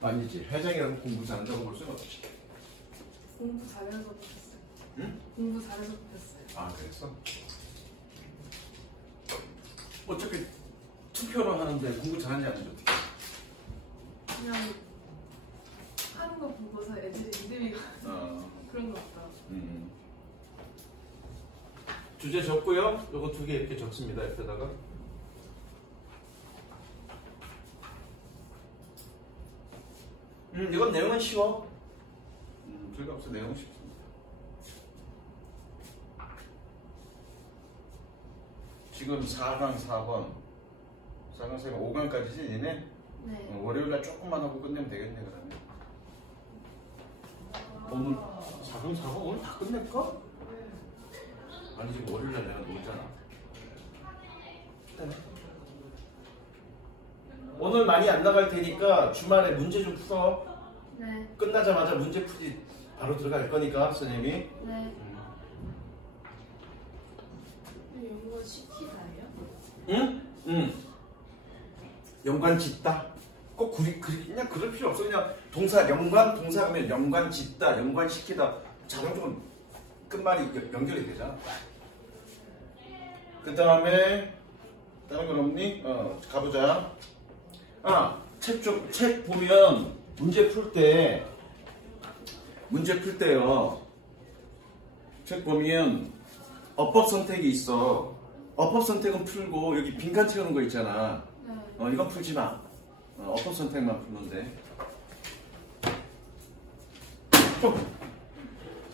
아니지. 회장이라고 공부 잘한다고 볼 수는 없지. 공부 잘해서 붙였어요. 응? 공부 잘해서 붙였어요. 아, 그랬어? 어차피 투표를 하는데 공부 잘하는지 안 하는지 어떻게? 그냥 하는 거 보고서 애들이 믿음이 가. 그런 거 같다. 주제 적고요. 요거 2개 이렇게 적습니다. 옆에다가. 이건 내용은 쉬워. 별거 없어. 내용은 쉽습니다. 지금 4강 4번 4강 4강 5강까지지 얘네? 네. 월요일날 조금만 하고 끝내면 되겠네. 그러면 오늘 4강 4번 오늘 다 끝낼까? 아니 지금 월요일날 내가 놀잖아. 오늘 많이 안 나갈 테니까 주말에 문제 좀 풀어. 네. 끝나자마자 문제 풀이 바로 들어갈 거니까 선생님이. 네. 연구 시키다예요? 응? 연관 짓다. 꼭 그냥 그럴 필요 없어. 그냥 동사 연관, 동사하면 연관 짓다, 연관 시키다. 자동적으로 끝말이 연결이 되잖아. 그 다음에 다른 건 없니? 가보자. 책 보면 문제 풀 때요. 책 보면 어법 선택이 있어. 어법 선택은 풀고 여기 빈칸 채우는 거 있잖아. 이건 풀지 마. 어법 선택만 풀면 돼.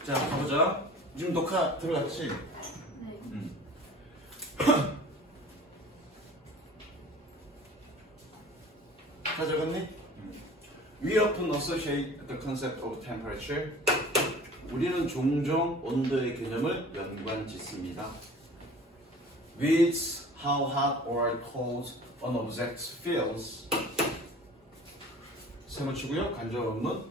자, 가보자. 지금 녹화 들어갔지? 네. 다 적었니? We often associate the concept of temperature. 우리는 종종 온도의 개념을 연관 짓습니다. With how hot or cold an object feels. 세모치고요. 간접 없는.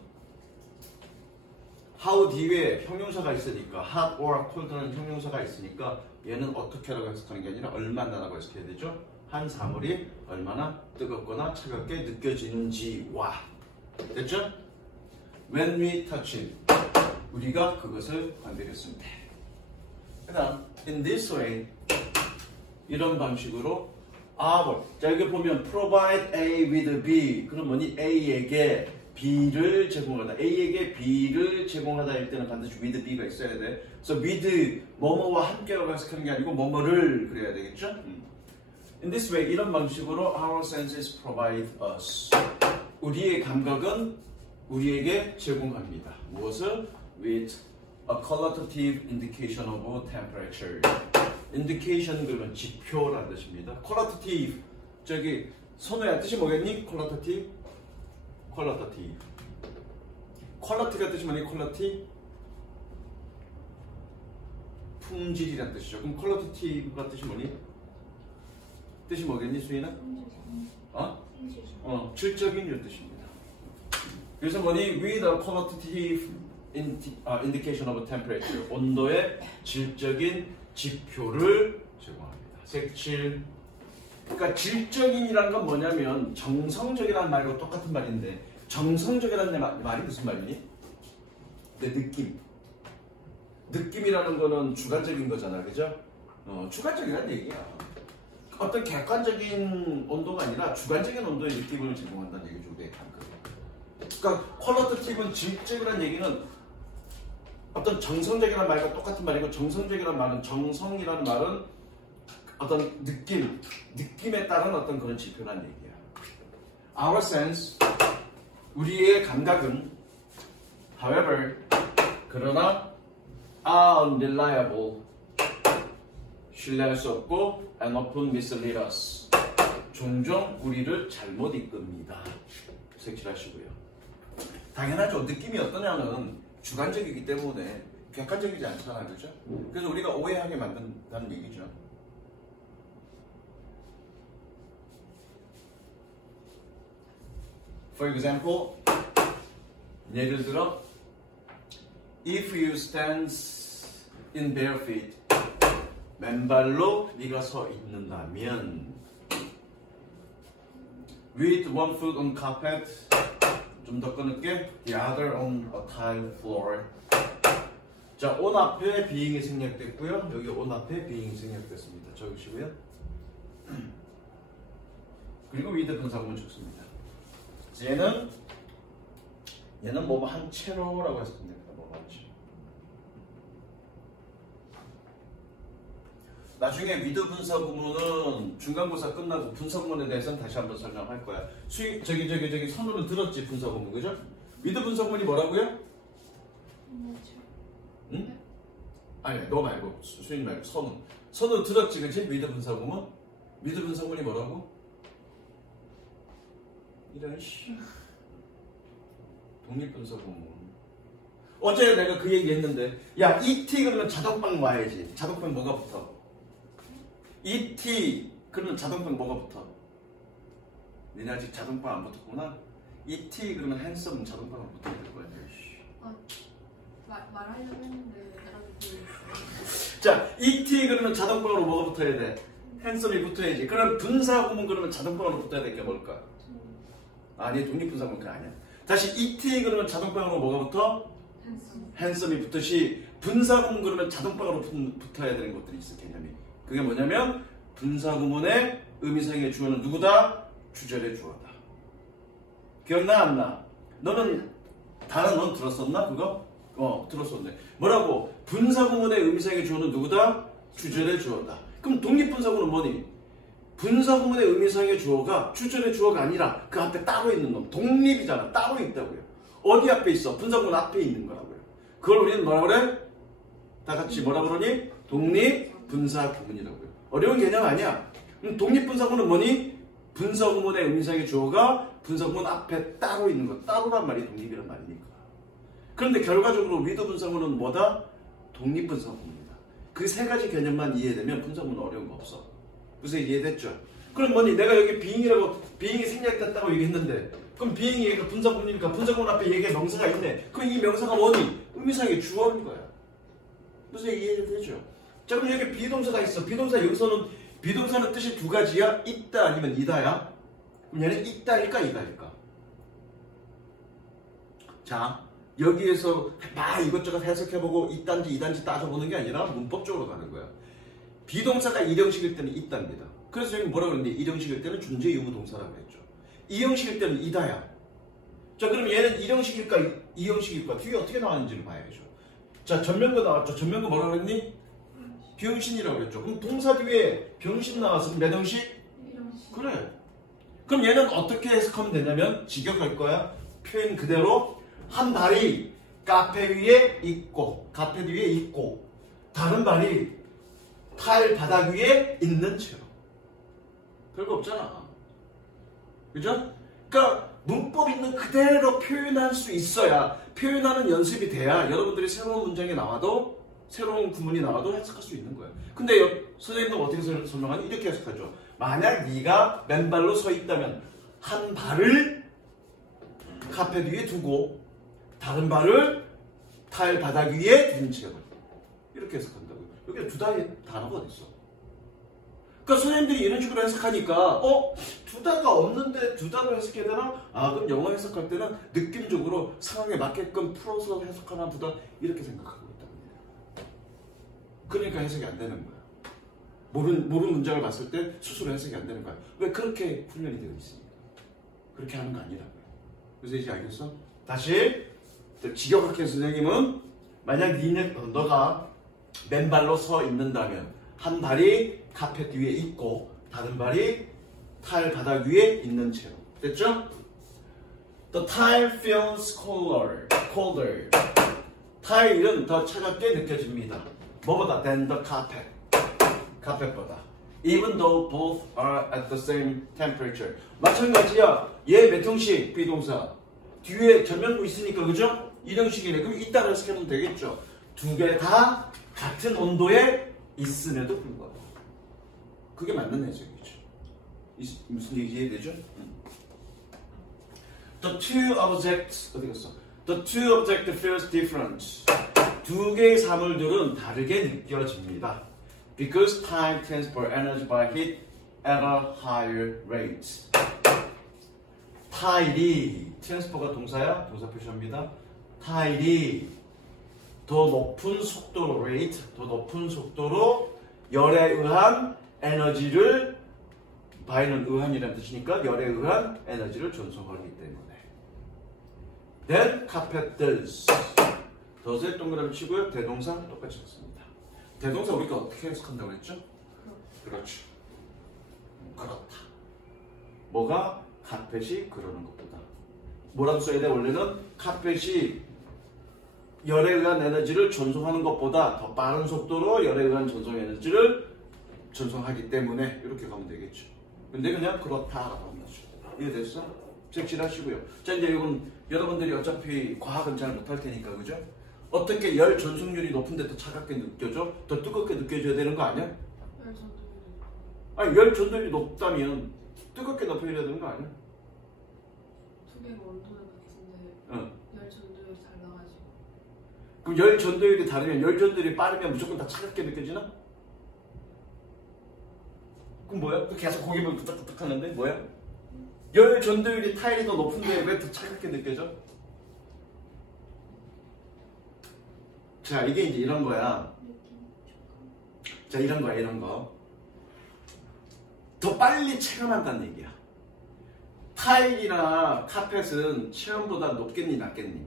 how 뒤에 형용사가 있으니까 hot or cold는 형용사가 있으니까 얘는 어떻게라고 해석하는 게 아니라 얼마나라고 해석해야 되죠? 한 사물이 얼마나 뜨겁거나 차갑게 느껴지는지와. 됐죠? When we touch it. 우리가 그것을 건드렸을 때. 그 다음 in this way. 이런 방식으로 자 여기 보면 provide A with B. 그럼 뭐니? A에게 B를 제공하다. A에게 B를 제공하다 할 때는 반드시 with B가 있어야 돼. 그래서 with 뭐뭐와 함께라고 해석하는 게 아니고 뭐뭐를 그래야 되겠죠? In this way, 이런 방식으로 our senses provide us. 우리의 감각은 우리에게 제공합니다. 무엇을? With a qualitative indication of temperature. indication 그러면 지표라는 뜻입니다. qualitative 저기 선우야 뜻이 뭐겠니? qualitative quality가 뜻이 뭐니? quality 품질이란 뜻이죠. 그럼 qualitative가 뜻이 뭐니? 뜻이 뭐겠니, 수인아? 질적인 이런 뜻입니다. 그래서 뭐니? With a qualitative indication of temperature. 온도의 질적인 지표를 제공합니다. 색칠. 그러니까 질적인이라는 건 뭐냐면 정성적이라는 말과 똑같은 말인데 정성적이라는 말이 무슨 말이니? 내 느낌이라는 거는 주관적인 거잖아, 그죠? 주관적이라는 얘기야. 어떤 객관적인 온도가 아니라 주관적인 온도의 느낌을 제공한다는 얘기죠, 우리의 감각. 그러니까 퀄리티티브는 질적이라는 얘기는 어떤 정성적이라는 말과 똑같은 말이고 정성적이라는 말은 정성이라는 말은 어떤 느낌에 따른 어떤 그런 지표라는 얘기야. Our sense, 우리의 감각은 however, 그러나 are unreliable, 신뢰할 수 없고 and often mislead us, 종종 우리를 잘못 이끕니다. 색칠하시고요. 당연하죠. 느낌이 어떠냐는 주관적이기 때문에 객관적이지 않잖아요, 그렇죠? 그래서 우리가 오해하게 만든다는 얘기죠. For example, 예를 들어, if you stand in bare feet, 맨발로 네가 서 있는다면, with one foot on carpet, 좀 더 끊을게. The other on a tile floor. 자, on 앞에 being이 생략됐고요. 여기 on 앞에 being이 생략됐습니다. 적으시고요. 그리고 with 분사구문 좋습니다. 얘는 뭐 한 채로라고 했을 겁니다. 뭐 맞지? 나중에 with 분사구문은 중간고사 끝나고 분사구문에 대해서는 다시 한번 설명할 거야. 저기 선으로 들었지 분사구문 그죠? with 분사구문이 뭐라고요? 응? 아니 너 말고 수인 말고 선으로 들었지 그치? with 분사구문? with 분사구문이 뭐라고? 이런 씨. 독립분사구문. 어제 내가 그 얘기 했는데, 야, ET 그러면 자동빵 와야지. 자동빵 뭐가 붙어? ET 그러면 자동빵 뭐가 붙어? 니네 아직 자동빵 안 붙었구나? ET 그러면 핸섬 자동빵 붙어야 될 거야. 말하려고 했는데, 자, ET 그러면 자동빵으로 뭐가 붙어야 돼? 핸섬이 붙어야지. 그럼 분사구문 그러면 자동빵으로 붙어야 될 게 뭘까? 아니, 독립분사구문 그거 아니야. 다시 ET 그러면 자동방으로 뭐가 붙어? 핸섬이 붙듯이 분사구문 그러면 자동방으로 붙어야 되는 것들이 있어 개념이. 그게 뭐냐면 분사구문의 의미상의 주어는 누구다? 주절의 주어다. 기억나 안 나? 너는 단어 넌 들었었나 그거? 들었었네. 뭐라고? 분사구문의 의미상의 주어는 누구다? 주절의 주어다. 그럼 독립분사구문은 뭐니? 분사구문의 의미상의 주어가 주절의 주어가 아니라 그 앞에 따로 있는 놈. 독립이잖아. 따로 있다고요. 어디 앞에 있어? 분사구문 앞에 있는 거라고요. 그걸 우리는 뭐라 그래? 다 같이 뭐라 그러니? 독립분사구문이라고요. 어려운 개념 아니야. 독립분사구문은 뭐니? 분사구문의 의미상의 주어가 분사구문 앞에 따로 있는 거. 따로란 말이 독립이란 말이니까. 그런데 결과적으로 with 분사구문은 뭐다? 독립분사구문입니다. 그 세 가지 개념만 이해되면 분사구문은 어려운 거 없어. 무슨 이해됐죠? 그럼 뭐니? 내가 여기 being이 생략됐다고 얘기했는데 그럼 being이 분사구문이니까 분사구문 앞에 얘기할 명사가 있네. 그럼 이 명사가 뭐니? 의미상의 주어인 거야. 무슨 이해되죠? 자 그럼 여기 비동사가 있어. 비동사 여기서는 비동사는 뜻이 두 가지야. 있다 아니면 이다야? 그럼 얘는 있다일까 이다일까? 자 여기에서 막 이것저것 해석해보고 있단지 이단지 따져보는 게 아니라 문법적으로 가는 거야. 비동사가 일형식일 때는 있답니다. 그래서 여기 뭐라 그랬는데 일형식일 때는 존재 유무동사라고 했죠. 이형식일 때는 이다야. 자 그럼 얘는 일형식일까 이형식일까 뒤에 어떻게 나왔는지를 봐야죠. 자 전면구 나왔죠. 전면구 뭐라 그랬니? 병신이라고 했죠. 그럼 동사 뒤에 병신 나왔으면 몇 형식? 그래. 그럼 얘는 어떻게 해석하면 되냐면 직역할 거야. 표현 그대로 한 발이 카페 위에 있고 다른 발이 타일 바닥 위에 있는 채로. 별거 없잖아. 그죠? 그러니까 문법 있는 그대로 표현할 수 있어야 표현하는 연습이 돼야 여러분들이 새로운 문장이 나와도 새로운 구문이 나와도 해석할 수 있는 거예요. 근데 선생님은 어떻게 설명하니? 이렇게 해석하죠. 만약 네가 맨발로 서 있다면 한 발을 카펫 위에 두고 다른 발을 타일 바닥 위에 둔 채로. 이렇게 해석한다고요. 여기 두 단어의 단어가 어디 있어? 그러니까 선생님들이 이런 식으로 해석하니까 두 단어가 없는데 두 단어로 해석해야 되나? 그럼 영어 해석할 때는 느낌적으로 상황에 맞게끔 풀어서 해석하나 보다 이렇게 생각하고 있다고 해요. 그러니까 해석이 안 되는 거야. 모르는 문장을 봤을 때 스스로 해석이 안 되는 거야. 왜 그렇게 훈련이 되어 있습니까? 그렇게 하는 거 아니라고요. 그래서 이제 알겠어? 다시 직역학회 선생님은 만약 너가 맨발로 서 있는다면 한 발이 카펫 위에 있고 다른 발이 타일 바닥 위에 있는 채로. 됐죠? The tile feels colder. 타일은 더 차갑게 느껴집니다. 뭐보다? than the carpet. 카펫보다. Even though both are at the same temperature. 마찬가지야. 얘 몇 형식? 비동사. 뒤에 전면구 있으니까 그죠? 일형식이네. 그럼 이따라 해석하면 되겠죠. 두 개 다 같은 온도에 있음에도 불구하고. 그게 맞는 해석이죠. 무슨 얘기 이해되죠? The two objects 어디 갔어? The two objects feels different. 두 개의 사물들은 다르게 느껴집니다. Because time transport energy by heat at a higher rate. 타일이 트랜스퍼가 동사야. 동사 표시합니다. 타일이 더 높은 속도로 rate, 더 높은 속도로 열에 의한 에너지를 by는 의한이라는 뜻이니까 열에 의한 에너지를 전송하기 때문에 then carpet does does에 동그라미 치고요. 대동사 똑같이 썼습니다. 대동사 우리가 어떻게 해석한다고 했죠? 그렇죠. 그렇다. 뭐가? 카펫이 그러는 것보다. 뭐라고 써야 돼? 원래는 카펫이 열에 의한 에너지를 전송하는 것보다 더 빠른 속도로 열에 의한 전송 에너지를 전송하기 때문에 이렇게 가면 되겠죠. 근데 그냥 그렇다라고 합니다. 이해됐어? 색칠하시고요. 자, 이제 이건 여러분들이 어차피 과학은 잘 못할 테니까, 그죠? 어떻게 열 전송률이 높은데 더 차갑게 느껴져? 더 뜨겁게 느껴져야 되는 거 아니야? 열 전도율. 아니, 열 전도율이 높다면 뜨겁게 높여야 되는 거 아니야? 두 개가 온도는 같은데 응. 열 전도율이 달라가지고. 그럼 열 전도율이 다르면 열 전도율이 빠르면 무조건 다 차갑게 느껴지나? 그럼 뭐야? 계속 고개를 끄덕끄덕 하는데 뭐야? 열 전도율이 타일이 더 높은데 왜 더 차갑게 느껴져? 자, 이게 이제 이런 거야. 자, 이런 거야, 이런 거. 더 빨리 체감한다는 얘기야. 타일이나 카펫은 체온보다 높겠니, 낮겠니?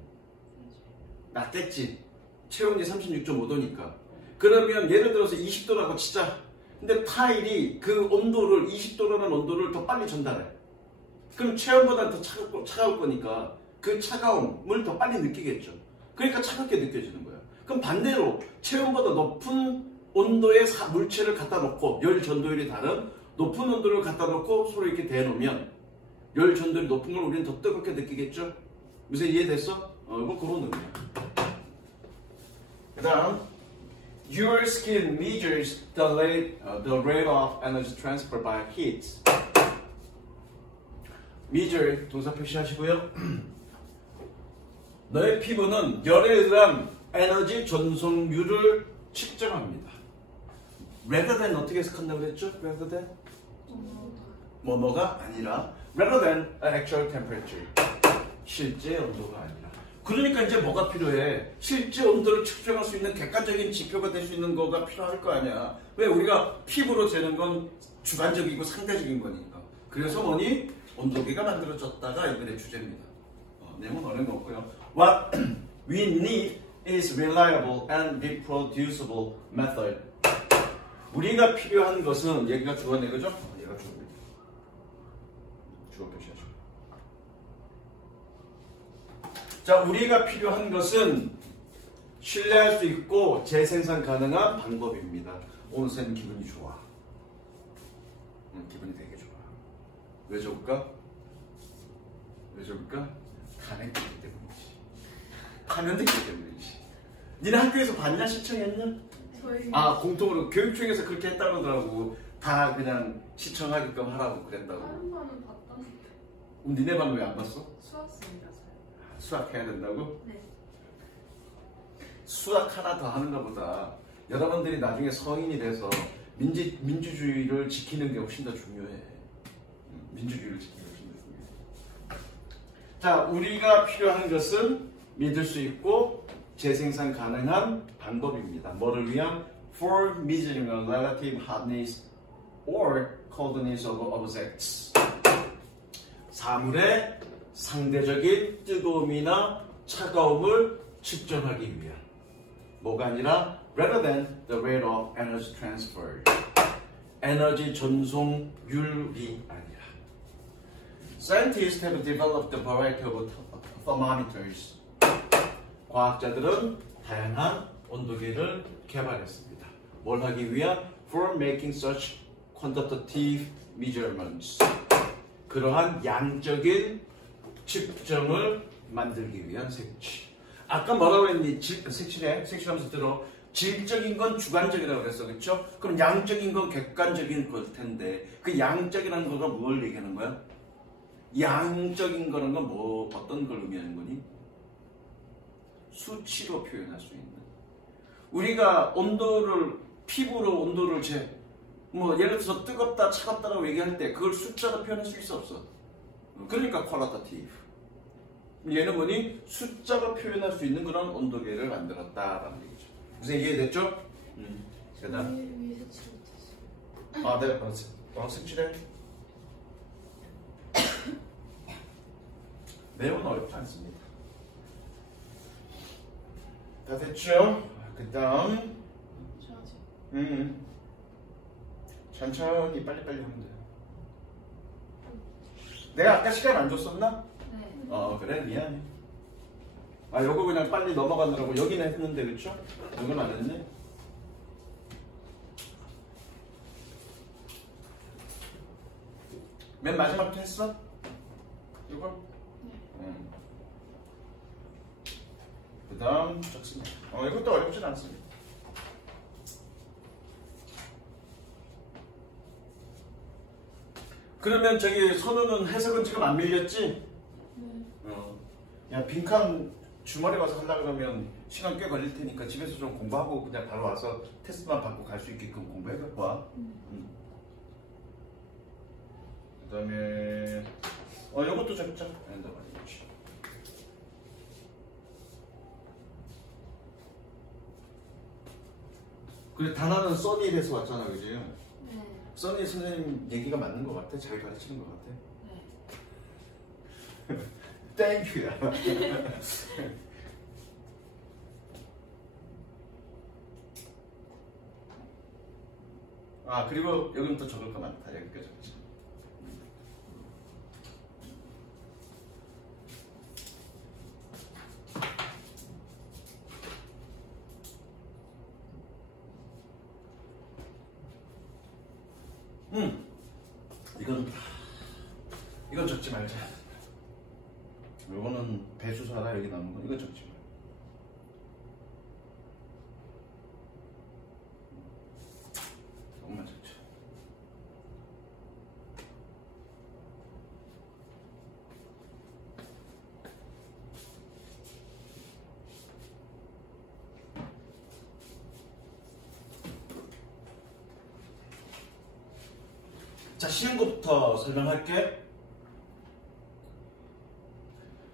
낮겠지. 체온이 36.5도니까. 그러면 예를 들어서 20도라고 치자. 근데 타일이 그 온도를, 20도라는 온도를 더 빨리 전달해. 그럼 체온보다 더 차가울 거니까 그 차가움을 더 빨리 느끼겠죠. 그러니까 차갑게 느껴지는 거야. 그럼 반대로 체온보다 높은 온도의 물체를 갖다 놓고 열 전도율이 다른 높은 온도를 갖다 놓고 서로 이렇게 대놓으면 열 전도율이 높은 걸 우리는 더 뜨겁게 느끼겠죠? 무슨 이해됐어? 이거 그런 의미야. 그 다음 Your skin measures the rate of energy transfer by heat. measure 동사 표시하시고요. 너의 피부는 열에 의한 에너지 전송률을 측정합니다. rather than 어떻게 해석한다고 그랬죠? rather than 뭐뭐가 아니라 rather than actual temperature. 실제 온도가 아니라. 그러니까 이제 뭐가 필요해? 실제 온도를 측정할 수 있는 객관적인 지표가 될 수 있는 거가 필요할 거 아니야. 왜? 우리가 피부로 재는 건 주관적이고 상대적인 거니까. 그래서 뭐니? 온도계가 만들어졌다가 이번에 주제입니다. 내용은 어려운 거 없고요. What we need is reliable and reproducible method. 우리가 필요한 것은 여기가 주어네, 그죠? 얘가 주어입니다. 주어 표시하죠. 자, 우리가 필요한 것은 신뢰할 수 있고 재생산 가능한 방법입니다. 오늘 쌤 기분이 좋아. 기분이 되게 좋아. 왜 좋을까? 왜 좋을까? 단행했기 때문이지. 하면 되기 때문이지. 니네 학교에서 봤냐? 시청했냐? 저희 공통으로 교육청에서 그렇게 했다고 그러더라고. 다 그냥 시청하게끔 하라고 그랬다고. 다른 반은 봤다는데. 그럼 니네 반은 왜 안 봤어? 수학습니다, 저희. 수학 해야 된다고? 네. 수학 하나 더 하는 것보다 여러분들이 나중에 성인이 돼서 민주주의를 지키는 게 훨씬 더 중요해. 민주주의를 지키는 게 훨씬 더 중요해. 자, 우리가 필요한 것은 믿을 수 있고 재생산 가능한 방법입니다. 뭐를 위한? For measuring a relative hotness or coldness of objects. 사물의 상대적인 뜨거움이나 차가움을 측정하기 위한. 뭐가 아니라 rather than the rate of energy transfer. 에너지 전송률이 아니라. Scientists have developed a variety of thermometers. 과학자들은 다양한 온도계를 개발했습니다. 뭘 하기 위한? For making such quantitative measurements. 그러한 양적인 측정을 만들기 위한 색칠. 아까 뭐라고 했니? 색칠해? 색칠하면서 들어. 질적인 건 주관적이라고 그랬어. 그렇죠? 그럼 양적인 건 객관적인 걸 텐데 그 양적이라는 거가 뭘 얘기하는 거야? 양적인 거는 건 뭐 어떤 걸 의미하는 거니? 수치로 표현할 수 있는. 우리가 온도를 피부로 온도를 예를 들어서 뜨겁다 차갑다라고 얘기할 때 그걸 숫자로 표현할 수 있어 없어? 그러니까 qualitative. 얘는 뭐니? 숫자가 표현할 수 있는 그런 온도계를 만들었다라는 얘기죠. 무슨 이해됐죠? 그다음. 위에 색칠 못했어. 아, 네, 색칠해. 매우 어렵지 않습니다. 다 됐죠? 그다음. 좋아지. 천천히 빨리빨리 하면 돼요. 내가 아까 시간 안 줬었나? 네. 그래 미안해. 아 요거 그냥 빨리 넘어가느라고 여기는 했는데 그쵸? 이건 안 했네. 맨 마지막도 했어? 이거? 네. 그 다음 적습니다. 이것도 어렵진 않습니다. 그러면 저기 선우는 해석은 지금 안 밀렸지? 네. 야 빈칸 주말에 와서 하려고 그러면 시간 꽤 걸릴 테니까 집에서 좀 공부하고 그냥 바로 와서 테스트만 받고 갈 수 있게끔 공부해 갖고 와. 그 다음에 이것도 적자. 엔더 말이지. 그래 단어는 써니에서 왔잖아 그지? 네. 써니 선생님 얘기가 맞는 것 같아. 잘 가르치는 것 같아. 땡큐야. 그리고 여기는 또 적을 거 많다. 여기까지 적자. 이건 적지 말자. 요거는 배수사라 여기 남은 거 이거 적지 마. 조금만 적자. 자, 쉬운 것부터 설명할게.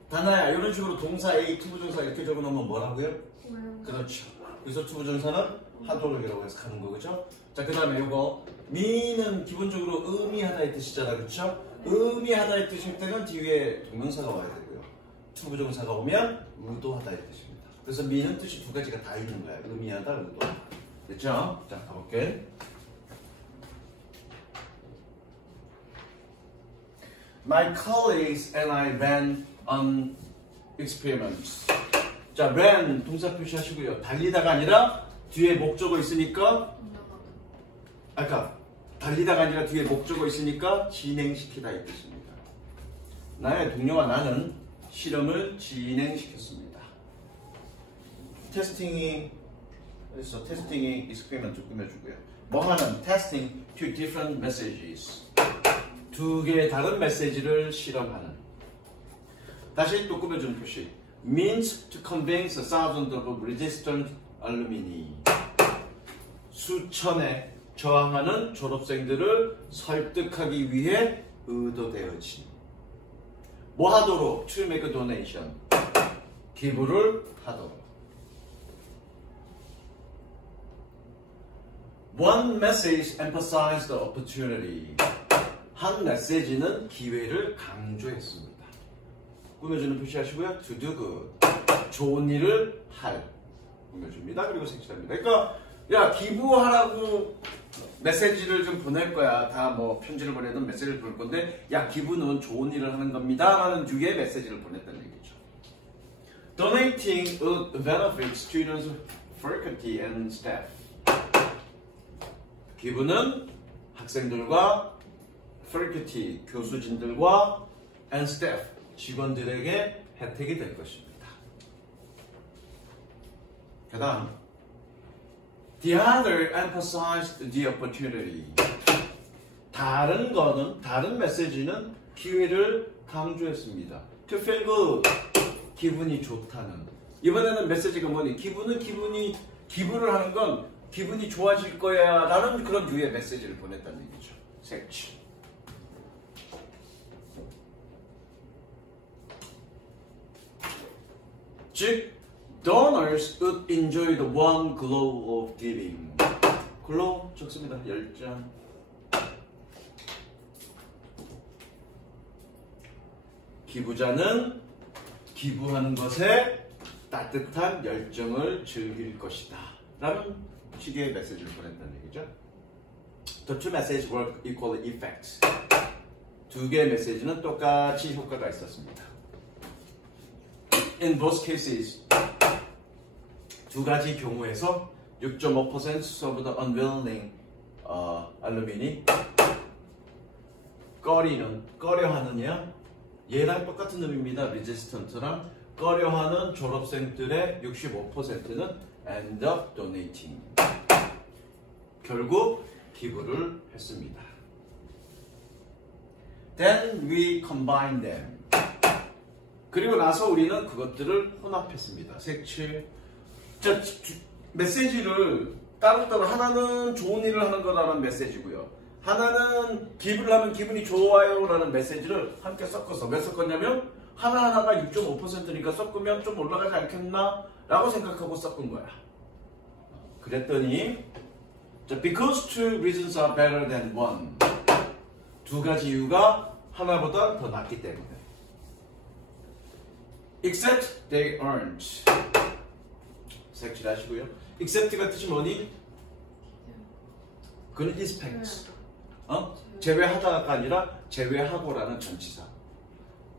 다나야, 이런 식으로 동사 A, 투부정사 이렇게 적어놓으면 뭐라고요? 그렇죠. 그래서 투부정사는 하도록이라고 해석하는 거, 그죠? 자, 그 다음에 요거 미는 기본적으로 의미하다의 뜻이잖아, 그쵸? 의미하다의 뜻일 때는 뒤에 동명사가 와야 되고요. 투부정사가 오면 의도하다의 뜻입니다. 그래서 미는 뜻이 두 가지가 다 있는 거야. 의미하다, 의도. 됐죠? 자, 가볼게. My colleagues and I ran on experiments. 자, ran 동사 표시하시고요. 달리다가 아니라 뒤에 목적어 있으니까 아까 달리다가 아니라 뒤에 목적어 있으니까 진행시키다 이 뜻입니다. 나의 동료와 나는 실험을 진행시켰습니다. 테스팅이 그래서 테스팅이 experiment 꾸며주고요. 뭐 하는? testing two different messages. 두 개의 다른 메시지를 실험하는. 다시 또 꾸며주는 표시. means to convince thousands of resistant alumni. 수천에 저항하는 졸업생들을 설득하기 위해 의도되어진. 뭐 하도록? to make a donation. 기부를 하도록. One message emphasized the opportunity. 한 메시지는 기회를 강조했습니다. 꾸며주는 표시하시고요. To do good. 좋은 일을 할. 꾸며줍니다. 그리고 색칠합니다. 그러니까 야 기부하라고 메시지를 좀 보낼 거야. 다 뭐 편지를 보내든 메시지를 보낼 건데 야 기부는 좋은 일을 하는 겁니다. 라는 유의 메시지를 보냈다는 얘기죠. Donating would benefit students, faculty and staff. 기부는 학생들과 faculty, 교수진들과 and staff, 직원들에게 혜택이 될 것입니다. 그 다음 The other emphasized the opportunity. 다른 거는, 다른 메시지는 기회를 강조했습니다. To feel good, 기분이 좋다는. 이번에는 메시지가 뭐니? 기부를 하는 건 기분이 좋아질 거야 라는 그런 유의 메시지를 보냈다는 얘기죠. 색칠. 즉 donors would enjoy the warm glow of giving. glow 적습니다. 열정. 기부자는 기부하는 것에 따뜻한 열정을 즐길 것이다 라는 식의 메시지를 보냈다는 얘기죠. The two messages were equal effects. 두 개의 메시지는 똑같이 효과가 있었습니다. In both cases, 두 가지 경우에서 6.5% of the unwilling alumni 꺼려하느냐 얘랑 똑같은 의미입니다. resistant랑 꺼려하는 졸업생들의 65%는 end up donating. 결국 기부를 했습니다. Then we combine them. 그리고 나서 우리는 그것들을 혼합했습니다. 색칠. 자, 메시지를 따로따로 하나는 좋은 일을 하는 거라는 메시지고요. 하나는 기부를 하면 기분이 좋아요 라는 메시지를 함께 섞어서 왜 섞었냐면 하나하나가 6.5%니까 섞으면 좀 올라가지 않겠나 라고 생각하고 섞은 거야. 그랬더니 because two reasons are better than one. 두 가지 이유가 하나보다 더 낫기 때문에. Except they earned. 색칠하시고요. Except가 뜻이 뭐니? 그는 expect. 제외하다가 아니라 제외하고라는 전치사.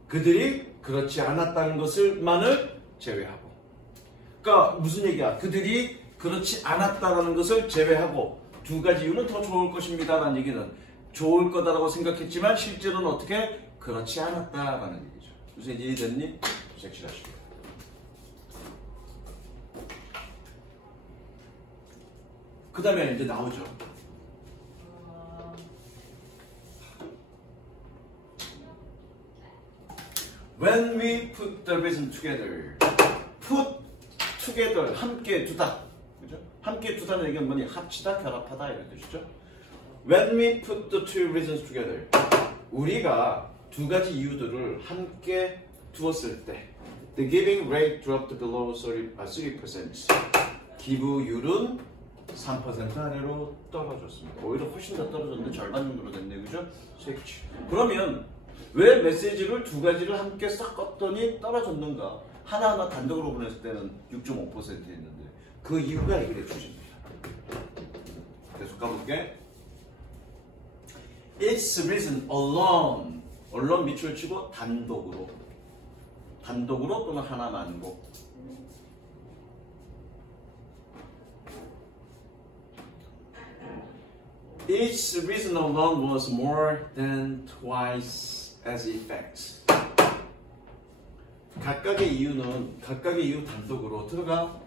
그들이 그렇지 않았다는 것을만을 제외하고. 그러니까 무슨 얘기야? 그들이 그렇지 않았다는 것을 제외하고 두 가지 이유는 더 좋을 것입니다 라는 얘기는 좋을 거다라고 생각했지만 실제로는 어떻게 그렇지 않았다라는 얘기죠. 무슨 이해됐니? 색칠하시고. 그 다음에 이제 나오죠. When we put the reason together. put together, 함께 두다. 그죠? 함께 두다는 얘기는 뭐니? 합치다, 결합하다 이런 뜻이죠. When we put the two reasons together. 우리가 두 가지 이유들을 함께 두었을 때 The giving rate dropped below 3%. 기부율은 3% 아래로 떨어졌습니다. 오히려 훨씬 더 떨어졌는데 절반 정도로 됐네, 그죠? 그러면 왜 메시지를 두 가지를 함께 섞었더니 떨어졌는가? 하나하나 단독으로 보냈을 때는 6.5%였는데 그 이유가 이게 주십니다. 계속 가볼게. It's reason alone. alone 밑줄 치고 단독으로 또는 하나만고. Each reason alone was more than twice as effects. 각각의 이유 단독으로 들어가.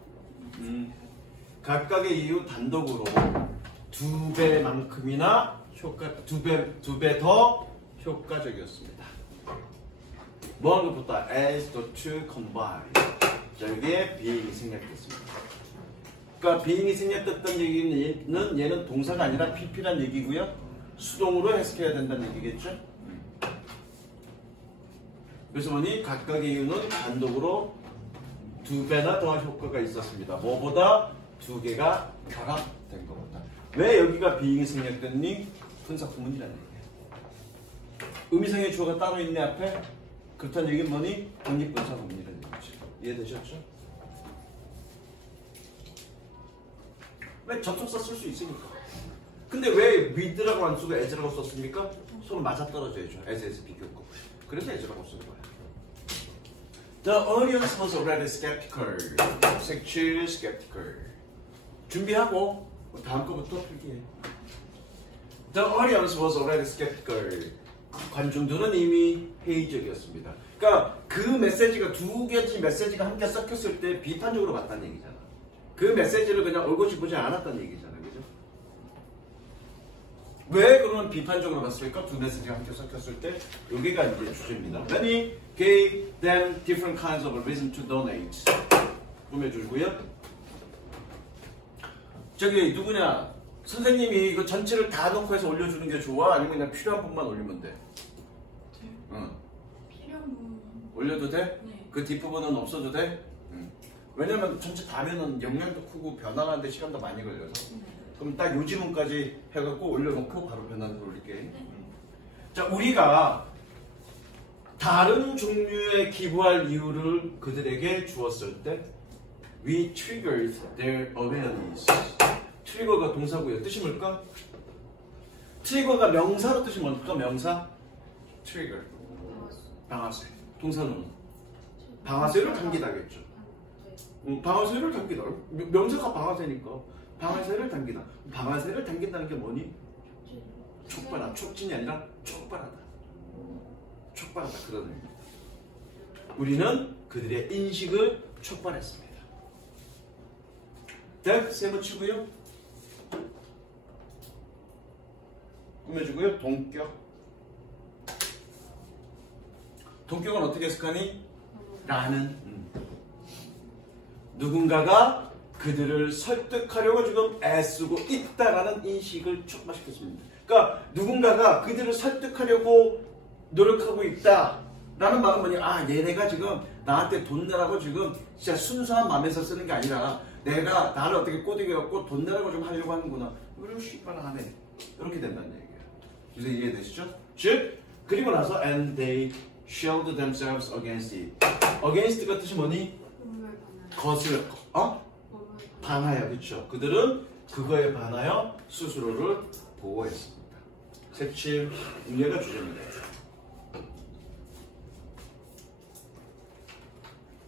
각각의 이유 단독으로 두 배만큼이나 두 배 더 효과적이었습니다. 뭐하는 것보다 as the two combined. 자, 여기에 being이 생략됐습니다. 그러니까 being이 생략됐던 얘기는 얘는 동사가 아니라 pp란 얘기고요. 수동으로 해석해야 된다는 얘기겠죠. 그래서 뭐니 각각의 이유는 단독으로 두 배나 더 효과가 있었습니다. 뭐보다 두 개가 결합된 것보다. 왜 여기가 being이 생략됐니? 분사구문이라는 얘기예요. 의미상의 주어가 따로 있네 앞에. 그렇다는 얘기는 뭐니? 독립분사구문이라는 얘기죠. 이해되셨죠? 왜 접속사 쓸 수 있으니까. 근데 왜 with라고 안 쓰고 as라고 썼습니까? 서로 맞아떨어져야죠. as 비교했고. 그래서 as라고 쓴 거예요. The audience was already skeptical. 색칠 skeptical. 준비하고 다음 거부터 필기해. The audience was already skeptical. 관중들은 이미 회의적이었습니다. 그러니까 그 메시지가 두 개지 메시지가 함께 섞였을 때 비판적으로 봤다는 얘기잖아. 그 메시지를 그냥 얼굴이 보지 않았다는 얘기잖아. 그죠? 왜 그러면 비판적으로 봤을까? 두 메시지가 함께 섞였을 때 여기가 이제 주제입니다. Many gave them different kinds of reason to donate. 꾸며주고요. 저기 누구냐? 선생님이 이거 전체를 다 넣고 해서 올려주는 게 좋아? 아니면 그냥 필요한 부분만 올리면 돼? 네. 응. 필요한 부분 올려도 돼? 네. 그 뒷부분은 없어도 돼? 왜냐면 전체 다면은 용량도 크고 변화하는데 시간도 많이 걸려서. 네. 그럼 딱 요 지문까지 해갖고 올려놓고 바로 변환을 올릴게. 자, 우리가 다른 종류의 기부할 이유를 그들에게 주었을 때 we triggered their awareness. 트리거가 동사고요. 뜻이 뭘까? 트리거가 명사로 뜻이 뭘까? 명사? trigger. 방아쇠. 동사는 방아쇠를 당기다겠죠. 방아쇠를 당기다. 명사가 방아쇠니까 방아쇠를 당기다. 방아쇠를 당긴다는 게 뭐니? 촉발하다. 촉진이 아니라 촉발하다. 촉발하다 그런 의미입니다. 우리는 그들의 인식을 촉발했습니다. 덱 세무치고요. 꾸며주고요. 동격. 동격은 어떻게 해석하니? 라는. 누군가가 그들을 설득하려고 지금 애쓰고 있다라는 인식을 촉발시켰습니다. 그러니까 누군가가 그들을 설득하려고 노력하고 있다라는 말은 뭐냐? 아, 얘네가 지금 나한테 돈 내라고 지금 진짜 순수한 마음에서 쓰는 게 아니라 내가 나를 어떻게 꼬드겨갖고 돈 내라고 좀 하려고 하는구나. 그리고 씨발 하네. 이렇게 된다는 얘기예요. 그래서 이해되시죠? 즉 그리고 나서 and they shield themselves against it. against가 뜻이 뭐니? 거슬, 반하여, 그렇죠? 그들은 그거에 반하여 스스로를 보호했습니다. 색칠, 문제가 주제입니다.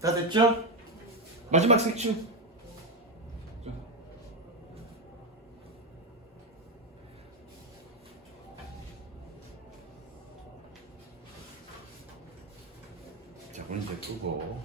다 됐죠? 마지막 색칠. 자, 문제 푸고.